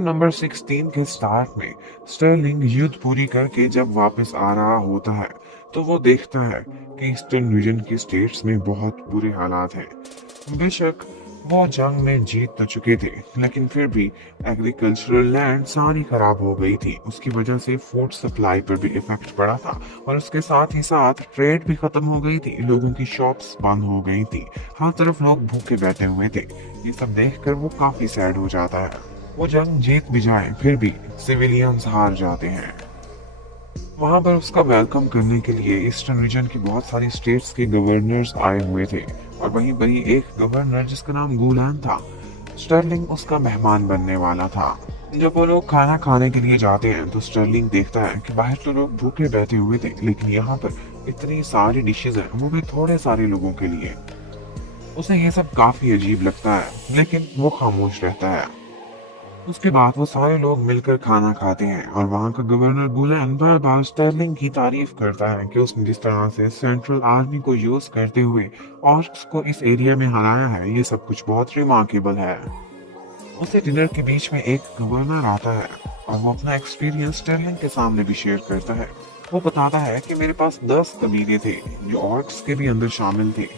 Number 16 के start में Stirling युद्ध पूरी करके जब वापस आ रहा होता है तो वो देखता है कि ईस्टर्न रीजन की स्टेट्स में बहुत बुरे हालात हैं। बेशक वो जंग में जीत तो चुके थे, लेकिन फिर भी एग्रीकल्चरल लैंड सारी खराब हो गई थी। उसकी वजह से फूड सप्लाई पर भी इफेक्ट पड़ा था और उसके साथ ही साथ ट्रेड भी खत्म हो गई थी। लोगों की शॉप्स बंद हो गई थी, हर तरफ लोग भूखे बैठे हुए थे। ये सब देखकर वो काफी सैड हो जाता है। वो जंग जीत भी जाए फिर भी सिविलियंस हार जाते हैं। वहां पर उसका वेलकम करने के लिए ईस्टर्न रीजन की बहुत सारी स्टेट्स के गवर्नर्स आए हुए थे और वहीं वहीं एक गवर्नर जिसका नाम गुलान था। स्टर्लिंग उसका मेहमान बनने वाला था। जब वो लोग खाना खाने के लिए जाते हैं तो स्टर्लिंग देखता है कि बाहर तो लोग भूखे बैठे हुए थे, लेकिन यहाँ पर इतनी सारी डिशेज हैं, वो भी थोड़े सारे लोगों के लिए। उसे ये सब काफी अजीब लगता है, लेकिन वो खामोश रहता है। उसके बाद वो सारे लोग मिलकर खाना खाते हैं और वहाँ का गवर्नर गुलेन बार बार स्टर्लिंग की तारीफ करता है कि उसने जिस तरह से सेंट्रल आर्मी को यूज करते हुए ऑर्क्स को इस एरिया में हराया है, ये सब कुछ बहुत रिमार्केबल है। उसे डिनर के बीच में एक गवर्नर आता है और वो अपना एक्सपीरियंस स्टर्लिंग के सामने भी शेयर करता है। वो बताता है कि मेरे पास 10 कबीले थे जो ऑर्क्स के भी अंदर शामिल थे,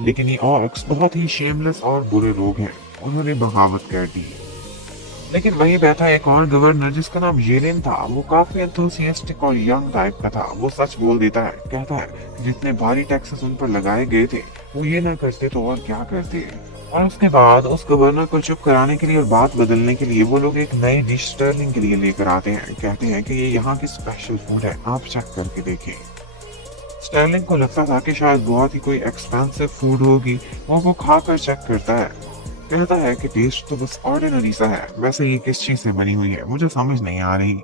लेकिन ये ऑर्क्स बहुत ही शेमलेस और बुरे लोग हैं, उन्होंने बगावत कर दी। लेकिन वहीं बैठा एक और गवर्नर जिसका नाम येलेन था, वो काफी एंथुसियास्टिक और यंग टाइप का था। वो सच बोल देता है, कहता है कि जितने भारी टैक्सेस उन पर लगाए गए थे वो ये ना करते तो और क्या करते। और उसके बाद उस गवर्नर को चुप कराने के लिए और बात बदलने के लिए वो लोग एक नई डिश स्टर्लिंग के लिए लेकर आते हैं। कहते हैं कि ये यहाँ की स्पेशल फूड है, आप चेक करके देखें। स्टर्लिंग को लगता था कि शायद बहुत ही कोई एक्सपेंसिव फूड होगी। वो खाकर चेक करता है, कहता है कि टेस्ट तो बस ऑर्डिनरी सा है, वैसे ये किस चीज से बनी हुई है मुझे समझ नहीं आ रही।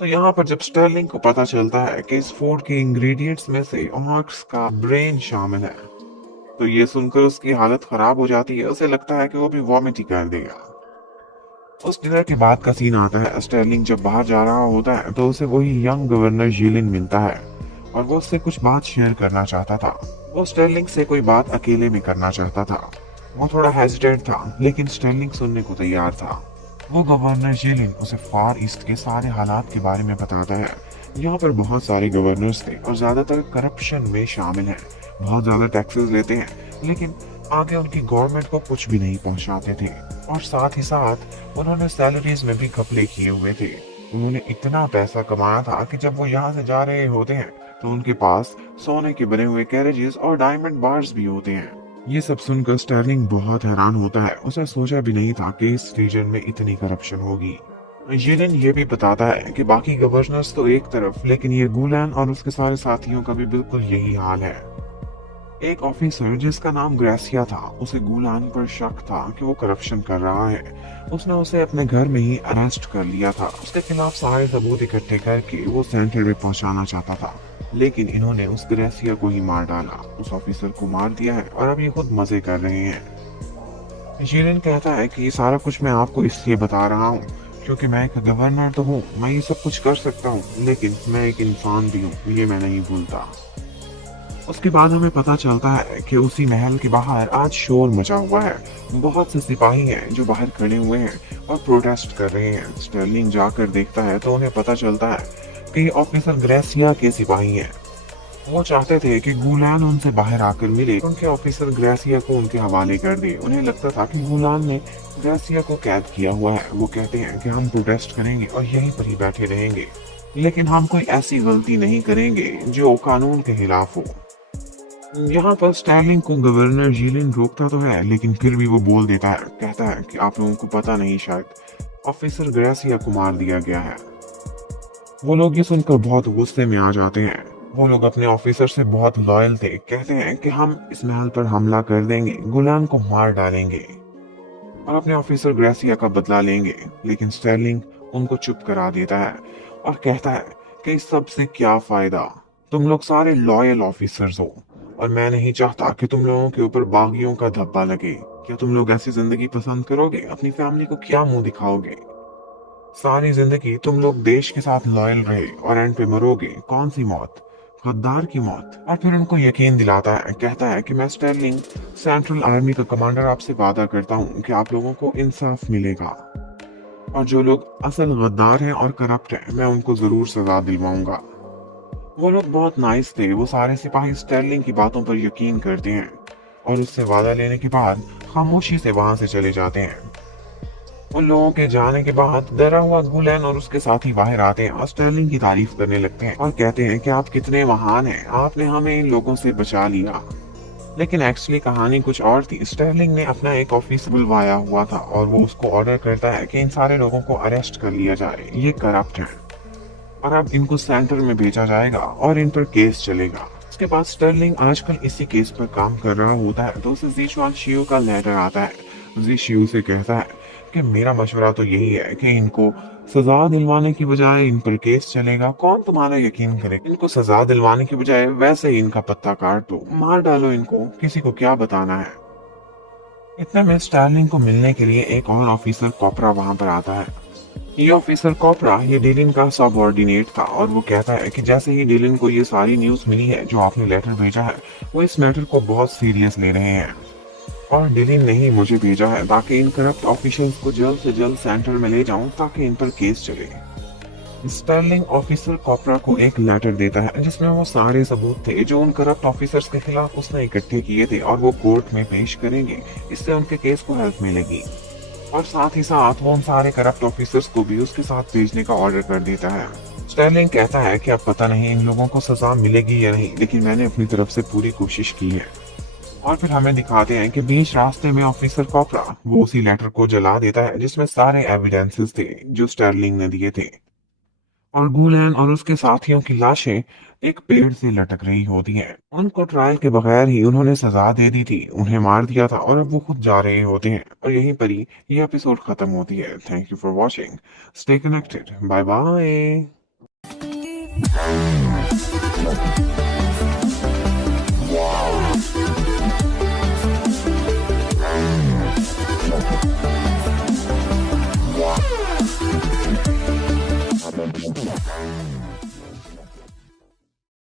तो यहाँ पर जब स्टर्लिंग को पता चलता है कि इस फूड के इंग्रेडिएंट्स में से ऑर्क्स का ब्रेन शामिल है, तो ये सुनकर उसकी हालत खराब हो जाती है। उसे लगता है कि वो भी वॉमिट ही कर देगा। उस डिनर के बाद का सीन आता है। स्टर्लिंग जब बाहर जा रहा होता है तो उसे वही यंग गवर्नर जीलिन मिलता है और वो उससे कुछ बात शेयर करना चाहता था। वो स्टर्लिंग से कोई बात अकेले में करना चाहता था। वो थोड़ा हेजिटेट था, लेकिन स्टर्लिंग सुनने को तैयार था। वो गवर्नर जेलिन उसे फार ईस्ट के सारे हालात के बारे में बताता है। यहाँ पर बहुत सारे गवर्नर्स थे और ज्यादातर करप्शन में शामिल हैं, बहुत ज्यादा टैक्सेस लेते हैं, लेकिन आगे उनकी गवर्नमेंट को कुछ भी नहीं पहुंचाते थे। और साथ ही साथ उन्होंने सैलरीज में भी घपले किए हुए थे। उन्होंने इतना पैसा कमाया था कि जब वो यहाँ से जा रहे होते हैं तो उनके पास सोने के बने हुए कैरेजेस और डायमंड बार्स भी होते हैं। ये सब सुनकर स्टर्लिंग बहुत हैरान होता है। उसे सोचा भी नहीं था कि इस रीजन में इतनी करप्शन होगी। येलेन ये भी बताता है कि बाकी गवर्नर्स तो एक तरफ, लेकिन ये गुलान और उसके सारे साथियों का भी बिल्कुल यही हाल है। एक ऑफिसर जिसका नाम ग्रेसिया था, उसे गुलान पर शक था कि वो करप्शन कर रहा है। उसने उसे अपने घर में ही अरेस्ट कर लिया था। उसके खिलाफ सारे सबूत इकट्ठे करके वो सेंटर में पहुंचाना चाहता था, लेकिन इन्होंने उस ग्रेसिया को ही मार डाला। उस ऑफिसर को मार दिया है और अब ये खुद मजे कर रहे हैं। जेलिन कहता है कि ये सारा कुछ मैं आपको इसलिए बता रहा हूँ क्योंकि मैं एक गवर्नर तो हूँ, मैं ये सब कुछ कर सकता हूँ, लेकिन मैं एक इंसान भी हूँ, ये मैं नहीं भूलता। उसके बाद हमें पता चलता है कि उसी महल के बाहर आज शोर मचा हुआ है। बहुत से सिपाही हैं जो बाहर खड़े हुए हैं और प्रोटेस्ट कर रहे हैं। स्टर्लिंग जाकर देखता है तो उन्हें पता चलता है कि ऑफिसर ग्रेसिया के सिपाही हैं। वो चाहते थे कि गुलान उनसे बाहर आकर मिले, उनके ऑफिसर ग्रेसिया को उनके हवाले कर दे। उन्हें लगता था कि गुलान ने ग्रेसिया को कैद किया हुआ है। वो कहते हैं कि हम प्रोटेस्ट करेंगे और यहीं पर ही बैठे रहेंगे, लेकिन हम कोई ऐसी गलती नहीं करेंगे जो कानून के खिलाफ हो। यहाँ पर स्टर्लिंग को गवर्नर जीलिन रोकता तो है, लेकिन फिर भी वो बोल देता है, कहता है कि आप लोगों को पता नहीं, शायद ऑफिसर ग्रेसिया को मार दिया गया है। वो लोग ये सुनकर बहुत गुस्से में आ जाते हैं। वो लोग अपने ऑफिसर से बहुत लॉयल थे, कहते हैं कि हम इस महल पर हमला कर देंगे, गुलाम को मार डालेंगे और अपने ऑफिसर ग्रेसिया का बदला लेंगे। लेकिन स्टर्लिंग उनको चुप करा देता है और कहता है कि इस सब से क्या फायदा, तुम लोग सारे लॉयल ऑफिसर्स हो और मैं नहीं चाहता कि तुम लोगों के ऊपर बागियों का धब्बा लगे। क्या तुम लोग ऐसी जिंदगी पसंद करोगे? अपनी फैमिली को क्या मुंह दिखाओगे? सारी जिंदगी तुम लोग देश के साथ लॉयल रहे और एंड पे मरोगे, कौन सी मौत? गद्दार की मौत, और फिर उनको यकीन दिलाता है। कहता है कि मैं स्टर्लिंग सेंट्रल आर्मी का कमांडर आपसे वादा करता हूँ कि आप लोगों को इंसाफ मिलेगा, और जो लोग असल गद्दार हैं और करप्ट हैं मैं उनको जरूर सजा दिलवाऊंगा। वो लोग बहुत नाइस थे। वो सारे सिपाही स्टर्लिंग की बातों पर यकीन करते हैं और उससे वादा लेने के बाद खामोशी से वहां से चले जाते हैं। उन लोगों के जाने के बाद डरा हुआ गुलेन और उसके साथी बाहर आते हैं और स्टर्लिंग की तारीफ करने लगते हैं और कहते हैं कि आप कितने महान हैं, आपने हमें इन लोगों से बचा लिया। लेकिन एक्चुअली कहानी कुछ और थी। स्टर्लिंग ने अपना एक ऑफिसर बुलवाया हुआ था और वो उसको ऑर्डर करता है कि इन सारे लोगों को अरेस्ट कर लिया जाए, ये करप्ट है, और अब इनको सेंटर में भेजा जाएगा और इन पर केस चलेगा। उसके बाद स्टर्लिंग आजकल इसी केस पर काम कर रहा होता है तो उसे ज़ीशुआन शियू का लेटर आता है। जी शियू से कहता है कि मेरा मशवरा तो यही है कि इनको सजा दिलवाने की बजाय इन पर केस चलेगा, कौन तुम्हारा यकीन करे। इनको सजा दिलवाने की बजाय वैसे ही इनका पत्ता काट दो, मार डालो इनको, किसी को क्या बताना है। इतने में स्टर्लिंग को मिलने के लिए एक और ऑफिसर कॉपरा वहां पर आता है। ये ऑफिसर कॉपरा ये डिलिन का सबऑर्डिनेट था और वो कहता है कि जैसे ही डिलिन को ये सारी न्यूज मिली है जो आपने लेटर भेजा है, वो इस मैटर को बहुत सीरियस ले रहे हैं और डिलिन ने ही मुझे भेजा है ताकि इन करप्ट ऑफिशियल्स को जल्द से जल्द सेंटर में ले जाऊं ताकि इन पर केस चले। स्टर्लिंग ऑफिसर कॉपरा को एक लेटर देता है जिसमें वो सारे सबूत थे जो उन करप्ट ऑफिसर्स के खिलाफ उसने इकट्ठे किए थे और वो कोर्ट में पेश करेंगे, इससे उनके केस को हेल्प मिलेगी। और साथ ही साथ वो उन सारे करप्ट ऑफिसर्स को भी उसके साथ भेजने का ऑर्डर कर देता है। स्टर्लिंग कहता है कि अब पता नहीं इन लोगों को सजा मिलेगी या नहीं, लेकिन मैंने अपनी तरफ से पूरी कोशिश की है। और फिर हमें दिखाते हैं कि बीच रास्ते में ऑफिसर कॉपरा वो उसी लेटर को जला देता है जिसमें सारे एविडेंसेस थे जो स्टर्लिंग ने दिए थे, और गुलेन और उसके साथियों की लाशें एक पेड़ से लटक रही होती हैं। उनको ट्रायल के बगैर ही उन्होंने सजा दे दी थी, उन्हें मार दिया था और अब वो खुद जा रहे होते हैं और यहीं पर ही ये एपिसोड खत्म होती है। Thank you for watching, stay connected, bye bye.